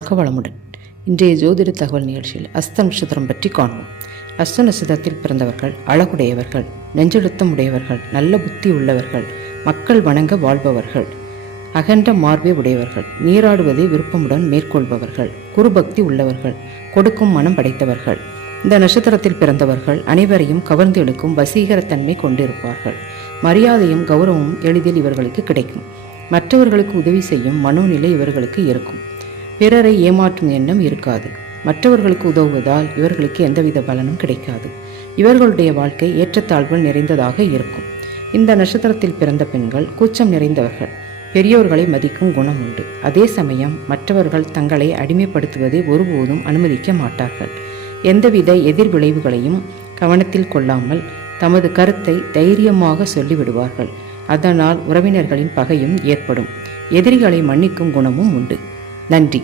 வளமுடன். இன்றைய ஜோதிட தகவல் நிகழ்ச்சியில் அஸ்த நட்சத்திரம் பற்றி காண்போம். அஸ்த நட்சத்திரத்தில் பிறந்தவர்கள் அழகுடையவர்கள், நெஞ்செழுத்தம் உடையவர்கள், நல்ல புத்தி உள்ளவர்கள், மக்கள் வணங்க வாழ்பவர்கள், அகன்ற மார்பை உடையவர்கள், நீராடுவதை விருப்பமுடன் மேற்கொள்பவர்கள், குருபக்தி உள்ளவர்கள், கொடுக்கும் மனம் படைத்தவர்கள். இந்த நட்சத்திரத்தில் பிறந்தவர்கள் அனைவரையும் கவர்ந்து இழுக்கும் வசீகரத்தன்மை கொண்டிருப்பார்கள். மரியாதையும் கௌரவமும் எளிதில் இவர்களுக்கு கிடைக்கும். மற்றவர்களுக்கு உதவி செய்யும் மனோநிலை இவர்களுக்கு இருக்கும். பிறரை ஏமாற்றும் எண்ணம் இருக்காது. மற்றவர்களுக்கு உதவுவதால் இவர்களுக்கு எந்தவித பலனும் கிடைக்காது. இவர்களுடைய வாழ்க்கை ஏற்றத்தாழ்வுகள் நிறைந்ததாக இருக்கும். இந்த நட்சத்திரத்தில் பிறந்த பெண்கள் கூச்சம் நிறைந்தவர்கள். பெரியோர்களை மதிக்கும் குணம் உண்டு. அதே சமயம் மற்றவர்கள் தங்களை அடிமைப்படுத்துவதை ஒருபோதும் அனுமதிக்க மாட்டார்கள். எந்தவித எதிர் விளைவுகளையும் கவனத்தில் கொள்ளாமல் தமது கருத்தை தைரியமாக சொல்லிவிடுவார்கள். அதனால் உறவினர்களின் பகையும் ஏற்படும். எதிரிகளை மன்னிக்கும் குணமும் உண்டு. நன்றி.